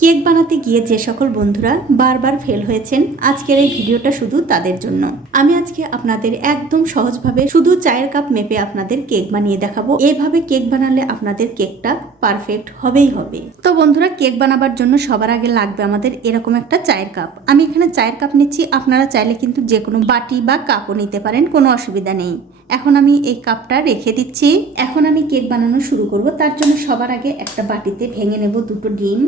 Cake বানাতে গিয়ে যে সকল বন্ধুরা বারবার ফেল হয়েছেন, আজকের এই ভিডিওটা শুধু তাদের জন্য। আমি আজকে আপনাদের একদম সহজভাবে শুধু চায়ের কাপ মেপে আপনাদের কেক বানিয়ে দেখাবো। এইভাবে কেক বানালে আপনাদের কেকটা পারফেক্ট হবেই হবে। তো বন্ধুরা, কেক বানাবার জন্য সবার আগে লাগবে আমাদের এরকম একটা চায়ের কাপ। আমি এখানে চায়ের কাপ নিচ্ছি, আপনারা চাইলে কিন্তু যে কোনো বাটি বা কাপও নিতে পারেন, কোনো অসুবিধা নেই। এখন আমি এই কাপটা রেখে দিচ্ছি। এখন আমি কেক বানানো শুরু করব। তার জন্য সবার আগে একটা বাটিতে ভেঙে নেব দুটো ডিম,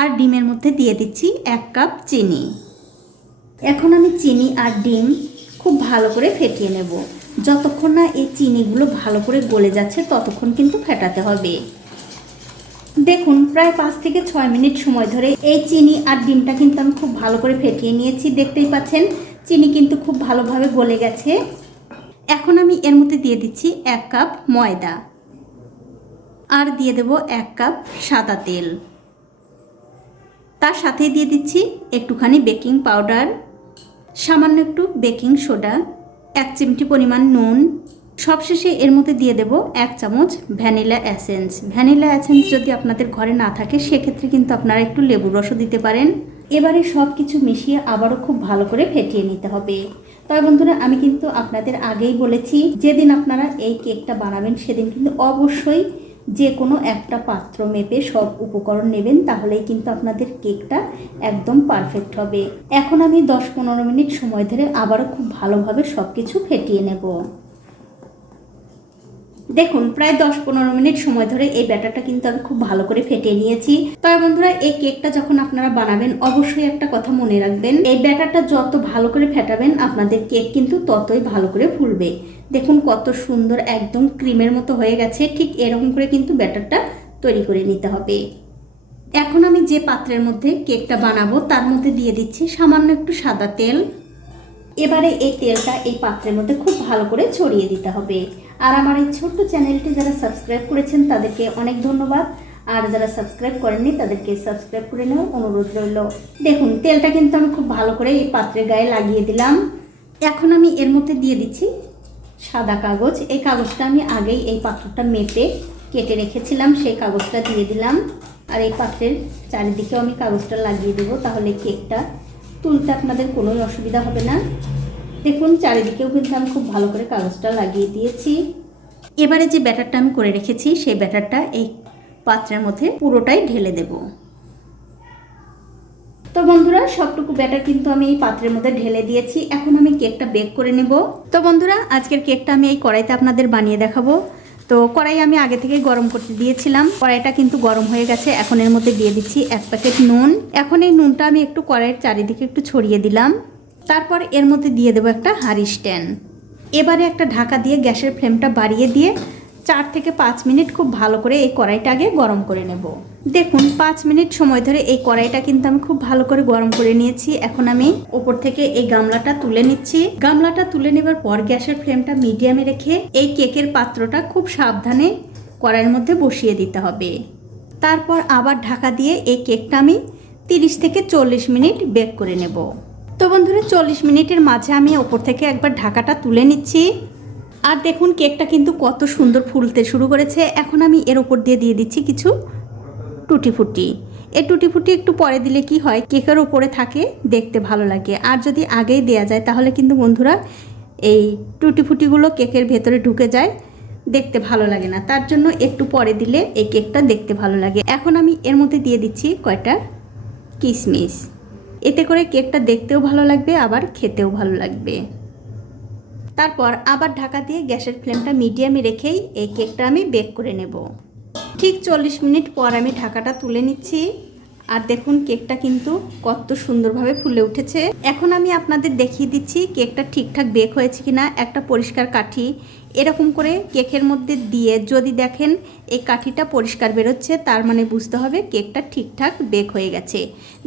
আর ডিমের মধ্যে দিয়ে দিচ্ছি 1 কাপ চিনি। এখন আমি চিনি আর ডিম খুব ভালো করে ফেটিয়ে নেব। যতক্ষণ না এই চিনিগুলো ভালো করে গলে যাচ্ছে ততক্ষণ কিন্তু ফেটাতে হবে। দেখুন, প্রায় 5 থেকে 6 মিনিট সময় ধরে এই চিনি আর ডিমটা কিন্তু আমি খুব ভালো করে ফেটিয়ে নিয়েছি। দেখতেই পাচ্ছেন চিনি কিন্তু খুব ভালোভাবে গলে গেছে। এখন আমি এর মধ্যে দিয়ে দিচ্ছি 1 কাপ ময়দা, আর দিয়ে দেব 1 কাপ সাদা তেল। তার সাথে দিয়ে দিচ্ছি একটুখানি বেকিং পাউডার, সামান্য একটু বেকিং সোডা, 1 চিমটি পরিমাণ নুন। সবশেষে এর মধ্যে দিয়ে দেব 1 চামচ ভ্যানিলা এসেন্স। ভ্যানিলা এসেন্স যদি আপনাদের ঘরে না থাকে সেক্ষেত্রে কিন্তু আপনারা একটু লেবুর রসও দিতে পারেন। এবারে সব কিছু মিশিয়ে আবারও খুব ভালো করে ফেটিয়ে নিতে হবে। তবে বন্ধুরা, আমি কিন্তু আপনাদের আগেই বলেছি, যেদিন আপনারা এই কেকটা বানাবেন সেদিন কিন্তু অবশ্যই যে কোনো একটা পাত্র মেপে সব উপকরণ নেবেন, তাহলেই কিন্তু আপনাদের কেকটা একদম পারফেক্ট হবে। এখন আমি 10-15 মিনিট সময় ধরে আবারও খুব ভালোভাবে সব কিছু ফেটিয়ে নেব। দেখুন, প্রায় 10-15 মিনিট সময় ধরে এই ব্যাটারটা কিন্তু আমি খুব ভালো করে ফেটিয়ে নিয়েছি। তবে বন্ধুরা, এই কেকটা যখন আপনারা বানাবেন অবশ্যই একটা কথা মনে রাখবেন, এই ব্যাটারটা যত ভালো করে ফেটাবেন আপনাদের কেক কিন্তু ততই ভালো করে ফুলবে। দেখুন কত সুন্দর একদম ক্রিমের মতো হয়ে গেছে। ঠিক এরকম করে কিন্তু ব্যাটারটা তৈরি করে নিতে হবে। এখন আমি যে পাত্রের মধ্যে কেকটা বানাবো তার মধ্যে দিয়ে দিচ্ছি সামান্য একটু সাদা তেল। এবারে এই তেলটা এই পাত্রের মধ্যে খুব ভালো করে ছড়িয়ে দিতে হবে। আর আমার এই ছোট্ট চ্যানেলটি যারা সাবস্ক্রাইব করেছেন তাদেরকে অনেক ধন্যবাদ, আর যারা সাবস্ক্রাইব করেননি তাদেরকে সাবস্ক্রাইব করে নেওয়ার অনুরোধ রইল। দেখুন, তেলটা কিন্তু আমি খুব ভালো করে এই পাত্রের গায়ে লাগিয়ে দিলাম। এখন আমি এর মধ্যে দিয়ে দিচ্ছি সাদা কাগজ। এই কাগজটা আমি আগেই এই পাত্রটা মেপে কেটে রেখেছিলাম, সেই কাগজটা দিয়ে দিলাম। আর এই পাত্রের চারিদিকেও আমি কাগজটা লাগিয়ে দেবো, তাহলে কেকটা তুলতে আপনাদের কোনো অসুবিধা হবে না। দেখুন, চারিদিকেও কিন্তু আমি খুব ভালো করে কাগজটা লাগিয়ে দিয়েছি। এবারে যে ব্যাটারটা আমি করে রেখেছি সেই ব্যাটারটা এই পাত্রের মধ্যে পুরোটাই ঢেলে দেব। তো বন্ধুরা, সবটুকু ব্যাটার কিন্তু আমি এই পাত্রের মধ্যে ঢেলে দিয়েছি। এখন আমি কেকটা বেক করে নেব। তো বন্ধুরা, আজকের কেকটা আমি এই কড়াইতে আপনাদের বানিয়ে দেখাবো। তো কড়াই আমি আগে থেকে গরম করতে দিয়েছিলাম, কড়াইটা কিন্তু গরম হয়ে গেছে। এখন এর মধ্যে দিয়ে দিচ্ছি 1 প্যাকেট নুন। এখন এই নুনটা আমি একটু কড়াইয়ের চারিদিকে একটু ছড়িয়ে দিলাম। তারপর এর মধ্যে দিয়ে দেবো একটা হাঁড়ি স্ট্যান্ড। এবারে একটা ঢাকা দিয়ে গ্যাসের ফ্লেমটা বাড়িয়ে দিয়ে 4 থেকে 5 মিনিট খুব ভালো করে এই কড়াইটা আগে গরম করে নেব। দেখুন, 5 মিনিট সময় ধরে এই কড়াইটা কিন্তু আমি খুব ভালো করে গরম করে নিয়েছি। এখন আমি ওপর থেকে এই গামলাটা তুলে নিচ্ছি। গামলাটা তুলে নেবার পর গ্যাসের ফ্লেমটা মিডিয়ামে রেখে এই কেকের পাত্রটা খুব সাবধানে কড়াইয়ের মধ্যে বসিয়ে দিতে হবে। তারপর আবার ঢাকা দিয়ে এই কেকটা আমি 30 থেকে 40 মিনিট বেক করে নেব। তো বন্ধুরা, 40 মিনিটের মাঝে আমি ওপর থেকে একবার ঢাকাটা তুলে নিচ্ছি। আর দেখুন, কেকটা কিন্তু কত সুন্দর ফুলতে শুরু করেছে। এখন আমি এর ওপর দিয়ে দিচ্ছি কিছু টুটি ফুটি। এই টুটি ফুটি একটু পরে দিলে কি হয়, কেকের ওপরে থাকে, দেখতে ভালো লাগে। আর যদি আগেই দেয়া যায় তাহলে কিন্তু বন্ধুরা এই টুটি ফুটিগুলো কেকের ভেতরে ঢুকে যায়, দেখতে ভালো লাগে না। তার জন্য একটু পরে দিলে এই কেকটা দেখতে ভালো লাগে। এখন আমি এর মধ্যে দিয়ে দিচ্ছি কয়টা কিশমিশ। এতে করে কেকটা দেখতেও ভালো লাগবে, আবার খেতেও ভালো লাগবে। তারপর আবার ঢাকা দিয়ে গ্যাসের ফ্লেমটা মিডিয়ামে রেখেই এই কেকটা আমি বেক করে নেব। ঠিক 40 মিনিট পর আমি ঢাকাটা তুলে নিচ্ছি। আর দেখুন, কেকটা কিন্তু কত সুন্দরভাবে ফুলে উঠেছে। এখন আমি আপনাদের দেখিয়ে দিচ্ছি কেকটা ঠিকঠাক বেক হয়েছে কিনা। একটা পরিষ্কার কাঠি এরকম করে কেকের মধ্যে দিয়ে যদি দেখেন এই কাঠিটা পরিষ্কার বেরোচ্ছে, তার মানে বুঝতে হবে কেকটা ঠিকঠাক বেক হয়ে গেছে।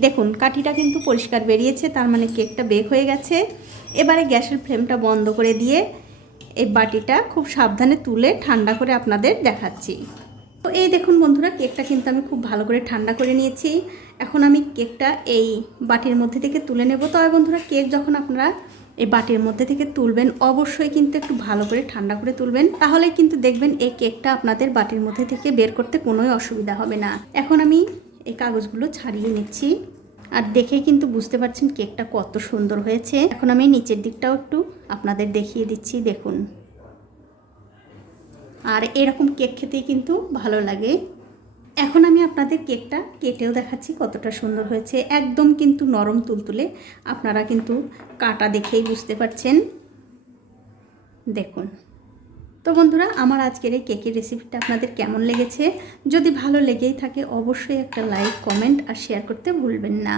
দেখুন, কাঠিটা কিন্তু পরিষ্কার বেরিয়েছে, তার মানে কেকটা বেক হয়ে গেছে। এবারে গ্যাসের ফ্লেমটা বন্ধ করে দিয়ে এই বাটিটা খুব সাবধানে তুলে ঠান্ডা করে আপনাদের দেখাচ্ছি। তো এই দেখুন বন্ধুরা, কেকটা কিন্তু আমি খুব ভালো করে ঠান্ডা করে নিয়েছি। এখন আমি কেকটা এই বাটির মধ্যে থেকে তুলে নেব। তবে বন্ধুরা, কেক যখন আপনারা এই বাটির মধ্যে থেকে তুলবেন, অবশ্যই কিন্তু একটু ভালো করে ঠান্ডা করে তুলবেন, তাহলে কিন্তু দেখবেন এই কেকটা আপনাদের বাটির মধ্যে থেকে বের করতে কোনোই অসুবিধা হবে না। এখন আমি এই কাগজগুলো ছাড়িয়ে নিচ্ছি, আর দেখে কিন্তু বুঝতে পারছেন কেকটা কত সুন্দর হয়েছে। এখন আমি নিচের দিকটাও একটু আপনাদের দেখিয়ে দিচ্ছি, দেখুন। আর এরকম কেক খেতেই কিন্তু ভালো লাগে। এখন আমি আপনাদের কেকটা কেটেও দেখাচ্ছি কতটা সুন্দর হয়েছে, একদম কিন্তু নরম তুলতুলে, আপনারা কিন্তু কাটা দেখেই বুঝতে পারছেন, দেখুন। তো বন্ধুরা, আমার আজকের এই কেকের রেসিপিটা আপনাদের কেমন লেগেছে? যদি ভালো লেগেই থাকে অবশ্যই একটা লাইক, কমেন্ট আর শেয়ার করতে ভুলবেন না।